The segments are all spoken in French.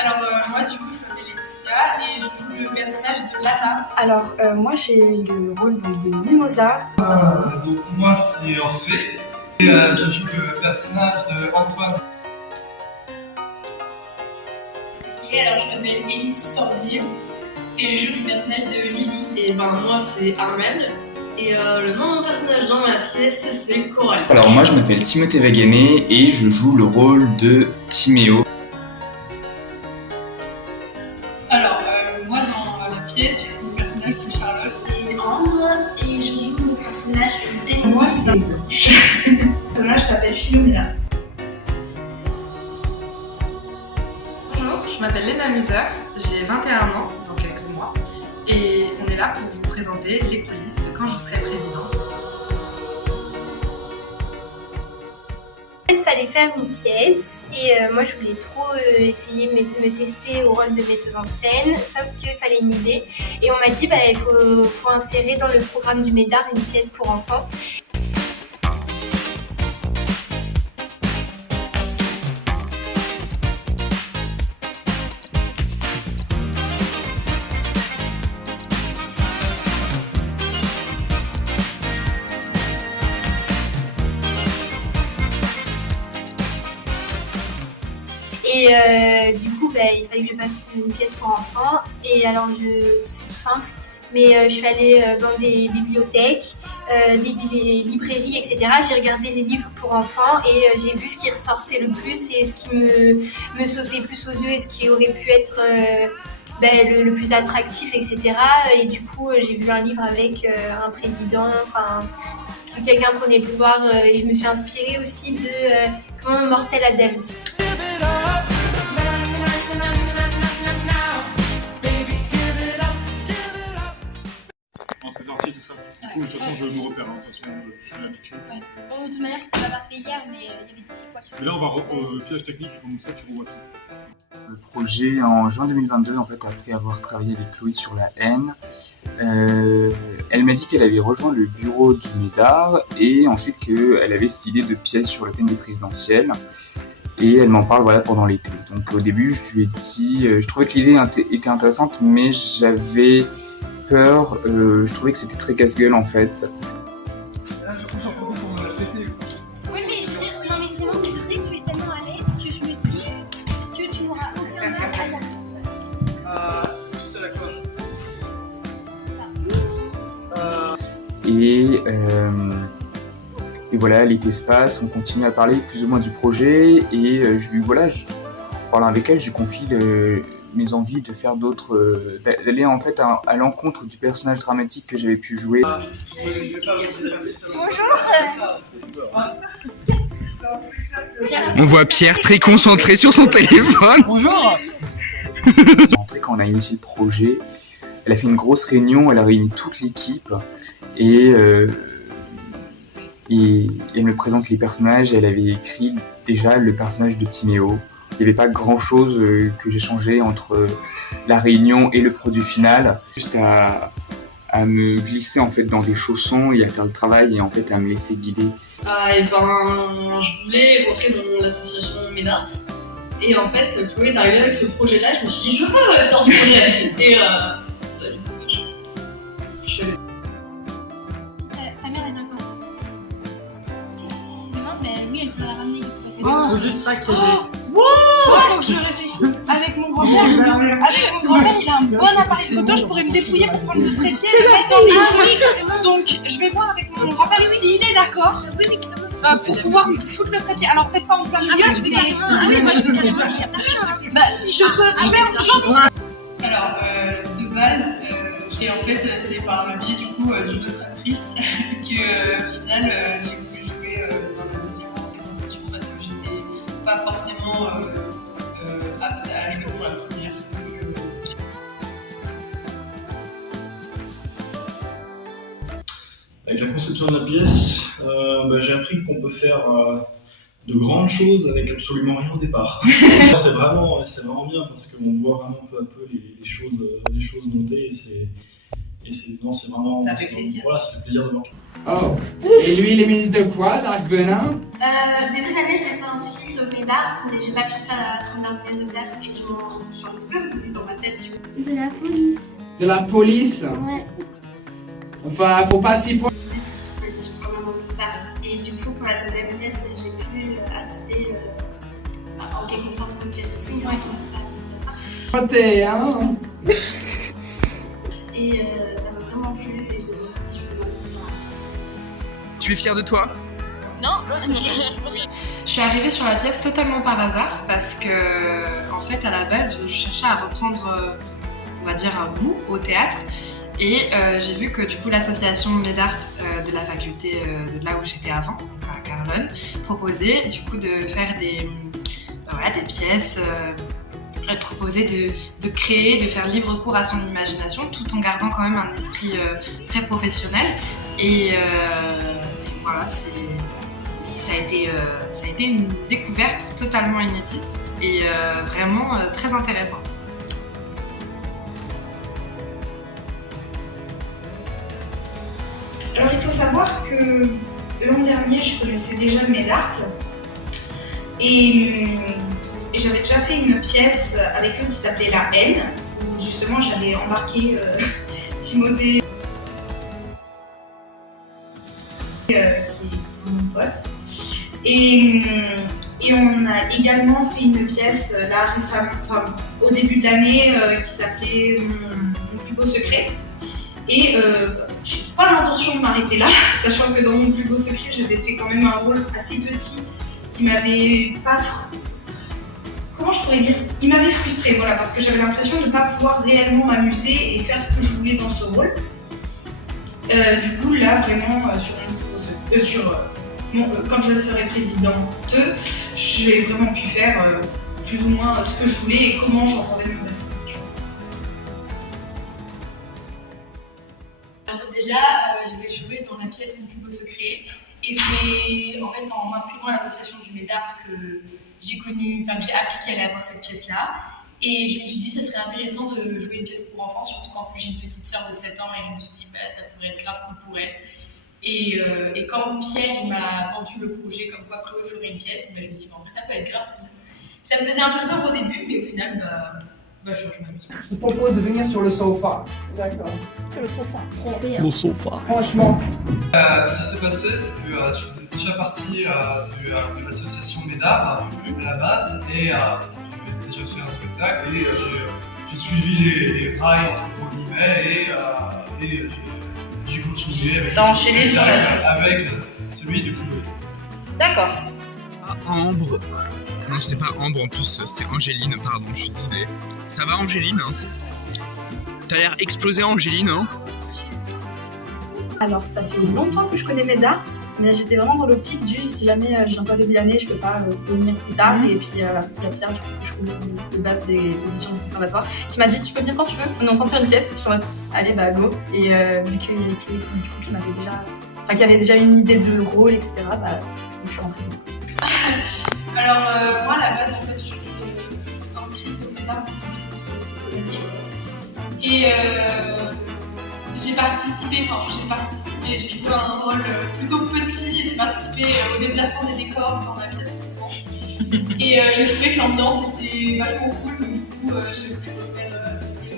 Alors moi du coup je m'appelle Laetitia et je joue le personnage de Lana. Alors moi j'ai le rôle donc, de Mimosa. Donc moi c'est Orphée et je joue le personnage de Antoine. Ok, alors je m'appelle Élise Sorbier et je joue le personnage de Lily. Et moi c'est Armel. Et le nom de mon personnage dans la pièce c'est Coralie. Alors moi je m'appelle Timothée Vagané et je joue le rôle de Timéo. Alors moi dans la pièce je joue le personnage de Charlotte. C'est Ambre et je joue le personnage d'Enemy. Moi c'est le personnage s'appelle Philomena. Bonjour, je m'appelle Léna Muser, j'ai 21 ans dans quelques mois et on est là pour vous présenter les coulisses de quand je serai présidente. Il fallait faire une pièce et moi je voulais trop essayer de me tester au rôle de metteuse en scène, sauf qu'il fallait une idée et on m'a dit il faut insérer dans le programme du MEDAR une pièce pour enfants. Et du coup, il fallait que je fasse une pièce pour enfants. Et alors, c'est tout simple, mais je suis allée dans des bibliothèques, des librairies, etc. J'ai regardé les livres pour enfants et j'ai vu ce qui ressortait le plus et ce qui me sautait plus aux yeux et ce qui aurait pu être le plus attractif, etc. Et du coup, j'ai vu un livre avec un président, que quelqu'un prenait le pouvoir et je me suis inspirée aussi de comment Mortel Adams. Entrée-sortie, tout ça. Du coup, de toute façon, je me repère, de toute façon, je suis l'habitude. Ouais. Bon, de toute manière, c'était pas parfait hier, mais il y avait des petits points. Mais là, on va au fiage technique et comme ça, tu revois tout. Le projet en juin 2022, en fait, après avoir travaillé avec Chloé sur la haine, elle m'a dit qu'elle avait rejoint le bureau du MEDAR et ensuite qu'elle avait cette idée de pièce sur le thème des présidentielles. Et elle m'en parle pendant l'été. Donc au début, je lui ai dit, je trouvais que l'idée était intéressante, mais j'avais peur, je trouvais que c'était très casse-gueule en fait. Oui, mais je veux dire, non, mais vraiment, dès que tu es tellement à l'aise que je me dis que tu n'auras aucun mal à y arriver. Tous à la cloche. Et voilà, l'été se passe, on continue à parler plus ou moins du projet et je parle avec elle, je lui confie mes envies de faire d'autres, d'aller en fait à l'encontre du personnage dramatique que j'avais pu jouer. On voit Pierre très concentré sur son téléphone. Bonjour. Quand on a initié le projet, elle a fait une grosse réunion, elle a réuni toute l'équipe et elle me présente les personnages. Elle avait écrit déjà le personnage de Timéo. Il n'y avait pas grand chose que j'ai changé entre la réunion et le produit final. Juste à me glisser en fait dans des chaussons et à faire le travail et en fait à me laisser guider. Je voulais rentrer dans l'association Médart. Et en fait, Chloé est arrivée avec ce projet-là, je me suis dit je veux être dans ce projet. Et du coup, je suis allée. Ta mère est d'accord. Demain, oui, elle peut la ramener. Faut juste pas qu'il y ait Faut que je réfléchisse. Avec mon grand-père, il a un bon appareil photo, je pourrais me dépouiller pour prendre le trépied et le mettre dans les... Donc je vais voir avec mon grand-père s'il est d'accord pour pouvoir foutre le trépied. Alors peut-être pas en plein milieu, moi je veux carrément. si je peux, j'en dis. Alors de base, en fait c'est par le biais du coup d'une autre actrice que au final j'ai voulu jouer dans la deuxième représentation parce que j'étais pas forcément apte à jouer pour la première. Avec la conception de la pièce, j'ai appris qu'on peut faire de grandes choses avec absolument rien au départ. c'est vraiment bien parce qu'on voit vraiment peu à peu les choses monter Et c'est vraiment. Ça fait plaisir. Voilà, ça fait plaisir de manquer. Oh, et lui, il est ministre de quoi, Dark Venin? Début de l'année, j'étais inscrite au MEDART, mais j'ai pas pu faire la première pièce de théâtre et je suis un petit peu voulu dans ma tête. De la police. De la police? Ouais. Enfin, faut pas s'y prendre. Vas-y, j'ai quand même envie de faire. Et du coup, pour la deuxième pièce, j'ai pu assister en quelque sorte au casting. Hein? Et ça m'a vraiment plu et je me suis dit, je vais m'inscrire. Tu es fière de toi? Je suis arrivée sur la pièce totalement par hasard parce que, en fait, à la base, je cherchais à reprendre, on va dire, un goût au théâtre. Et j'ai vu que du coup l'association MEDART de la faculté de là où j'étais avant, donc à Carlonne, proposait du coup de faire des pièces, proposait de créer, de faire libre cours à son imagination tout en gardant quand même un esprit très professionnel. Et voilà, ça a été une découverte totalement inédite et vraiment très intéressante. Alors il faut savoir que l'an dernier, je connaissais déjà le MEDART et j'avais déjà fait une pièce avec eux qui s'appelait La Haine, où justement j'avais embarqué Timothée, qui est mon pote. Et on a également fait une pièce là récemment, enfin, au début de l'année, qui s'appelait Mon plus beau secret. Et j'ai pas l'intention de m'arrêter là, sachant que dans Mon plus beau secret, j'avais fait quand même un rôle assez petit qui m'avait pas... Comment je pourrais dire? Il m'avait frustrée, voilà, parce que j'avais l'impression de ne pas pouvoir réellement m'amuser et faire ce que je voulais dans ce rôle. Du coup, là, vraiment, quand je serai présidente, j'ai vraiment pu faire plus ou moins ce que je voulais et comment j'entendais mon personnage. Alors déjà, j'avais joué dans la pièce Mon plus beau secret et c'est en fait en m'inscrivant à l'association du MEDART que j'ai appris qu'il allait avoir cette pièce-là. Et je me suis dit que ce serait intéressant de jouer une pièce pour enfants, surtout qu'en plus j'ai une petite sœur de 7 ans et je me suis dit ça pourrait être grave cool pour elle. Et quand Pierre il m'a vendu le projet comme quoi Chloé ferait une pièce, je me suis dit en vrai ça peut être grave cool. Ça me faisait un peu peur au début, mais au final je m'amuse. Je te propose de venir sur le sofa. D'accord. Sur le sofa. Trop bien. Le sofa. Franchement. Ce qui s'est passé, c'est que je faisais déjà partie de l'association MEDART à la base et j'avais déjà fait un spectacle et j'ai suivi les rails entre gros guillemets et j'ai continué avec celui de Chloé. D'accord. Ambre. Non, c'est pas Ambre en plus, c'est Angéline, pardon, je suis désolé. Ça va Angéline hein? T'as l'air explosé Angéline hein? Alors ça fait longtemps que je connais MEDART, mais j'étais vraiment dans l'optique du si jamais je viens pas début d'année, je peux pas revenir plus tard. Et puis il y a Pierre, du coup, que je connais de base des auditions du conservatoire, qui m'a dit tu peux venir quand tu veux, on est en train de faire une pièce. Je suis en mode allez bah go. Et vu qu'il y avait Chloé du coup qui m'avait déjà, qui avait déjà une idée de rôle etc. Je suis rentrée. Alors moi à la base en fait je suis inscrite au MEDART et j'ai participé, j'ai joué un rôle plutôt petit, j'ai participé au déplacement des décors dans la pièce précédente. Et j'ai trouvé que l'ambiance était vachement cool, donc du coup j'ai voulu refaire le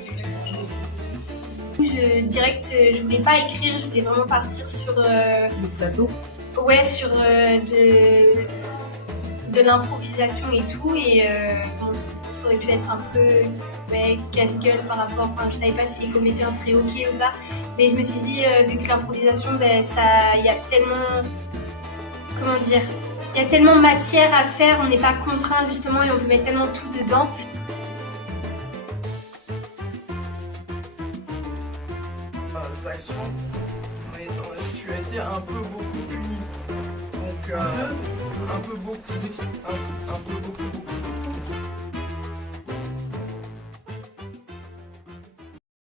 spectacle. Direct, je voulais pas écrire, je voulais vraiment partir sur... Le plateau. Ouais, sur de l'improvisation et tout, et bon, ça aurait pu être un peu casse-gueule par rapport, je savais pas si les comédiens seraient ok ou pas, mais je me suis dit, vu que l'improvisation, il y a tellement, comment dire, il y a tellement matière à faire, on n'est pas contraint justement et on peut mettre tellement tout dedans. Les actions, tu as été un peu beaucoup puni, donc un peu beaucoup.